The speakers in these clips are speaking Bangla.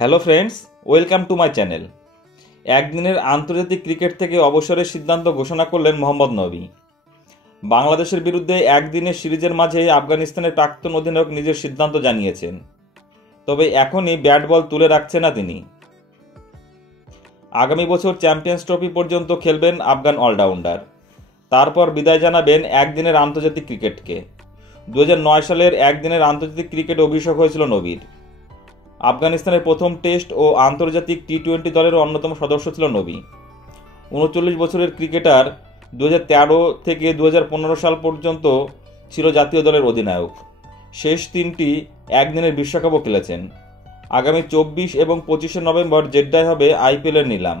Hello friends, welcome to my channel. একদিনের আন্তর্জাতিক ক্রিকেট থেকে অবসরের সিদ্ধান্ত ঘোষণা করলেন মোহাম্মদ নবী। বাংলাদেশের বিরুদ্ধে একদিনের সিরিজের মাঝে আফগানিস্তানের প্রাক্তন অধিনায়ক নিজের সিদ্ধান্ত জানিয়েছেন, তবে এখনই ব্যাট বল তুলে রাখছে না তিনি। আগামী বছর চ্যাম্পিয়ন্স ট্রফি পর্যন্ত খেলবেন আফগান অলরাউন্ডার, তারপর বিদায় জানাবেন একদিনের আন্তর্জাতিক ক্রিকেটকে। 2009 সালের একদিনের আন্তর্জাতিক ক্রিকেট অভিষেক হয়েছিল নবীর। আফগানিস্তানের প্রথম টেস্ট ও আন্তর্জাতিক টি-20 দলের অন্যতম সদস্য ছিল নবী। 39 বছরের ক্রিকেটার 2013 থেকে 2015 সাল পর্যন্ত ছিল জাতীয় দলের অধিনায়ক। শেষ তিনটি একদিনের বিশ্বকাপও খেলেছেন। আগামী 24 এবং 25 নভেম্বর জেদ্দায় হবে আইপিএলের নিলাম।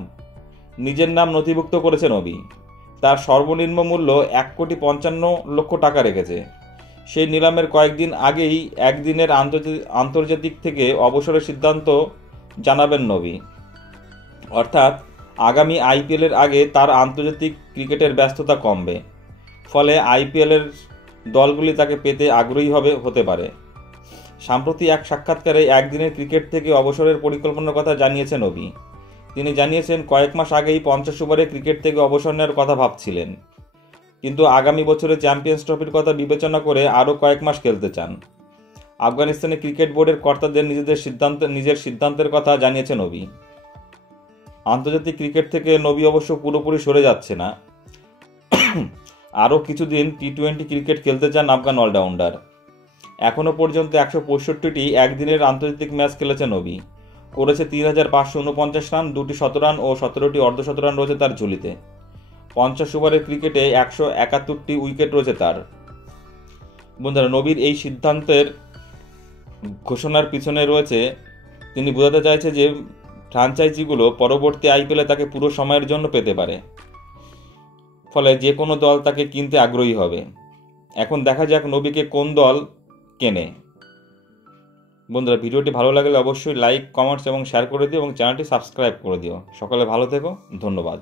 নিজের নাম নথিভুক্ত করেছে নবী। তার সর্বনিম্ন মূল্য 1,55,00,000 টাকা রেখেছে। সেই নিলামের কয়েকদিন আগেই একদিনের আন্তর্জাতিক থেকে অবসরের সিদ্ধান্ত জানাবেন নবী। অর্থাৎ আগামী আইপিএলের আগে তার আন্তর্জাতিক ক্রিকেটের ব্যস্ততা কমবে, ফলে আইপিএলের দলগুলি তাকে পেতে আগ্রহী হতে পারে। সাম্প্রতি এক সাক্ষাৎকারে একদিনের ক্রিকেট থেকে অবসরের পরিকল্পনার কথা জানিয়েছেন নবী। তিনি জানিয়েছেন, কয়েক মাস আগেই 50 ওভারে ক্রিকেট থেকে অবসর নেওয়ার কথা ভাবছিলেন, কিন্তু আগামী বছরে চ্যাম্পিয়ন্স ট্রফির কথা বিবেচনা করে আরও কয়েক মাস খেলতে চান। আফগানিস্তানের ক্রিকেট বোর্ডের কর্তাদের নিজের সিদ্ধান্তের কথা জানিয়েছে নবী। আন্তর্জাতিক ক্রিকেট থেকে নবী অবশ্য পুরোপুরি সরে যাচ্ছে না। আরও কিছুদিন টি-20 ক্রিকেট খেলতে চান আফগান অলরাউন্ডার। এখনও পর্যন্ত 165টি একদিনের আন্তর্জাতিক ম্যাচ খেলেছে নবী। করেছে 3,549 রান, 2টি শতরান ও 17টি অর্ধশতরান রয়েছে তার ঝুলিতে। 50 ওভারের ক্রিকেটে 171টি উইকেট রয়েছে তার। বন্ধুরা, নবীর এই সিদ্ধান্তের ঘোষণার পিছনে রয়েছে, তিনি বোঝাতে চাইছে যে ফ্র্যাঞ্চাইজিগুলো পরবর্তী আইপিএলে তাকে পুরো সময়ের জন্য পেতে পারে, ফলে যে কোনো দল তাকে কিনতে আগ্রহী হবে। এখন দেখা যাক নবীকে কোন দল কেনে। বন্ধুরা, ভিডিওটি ভালো লাগলে অবশ্যই লাইক, কমেন্টস এবং শেয়ার করে দিও এবং চ্যানেলটি সাবস্ক্রাইব করে দিও। সকলে ভালো থেকো, ধন্যবাদ।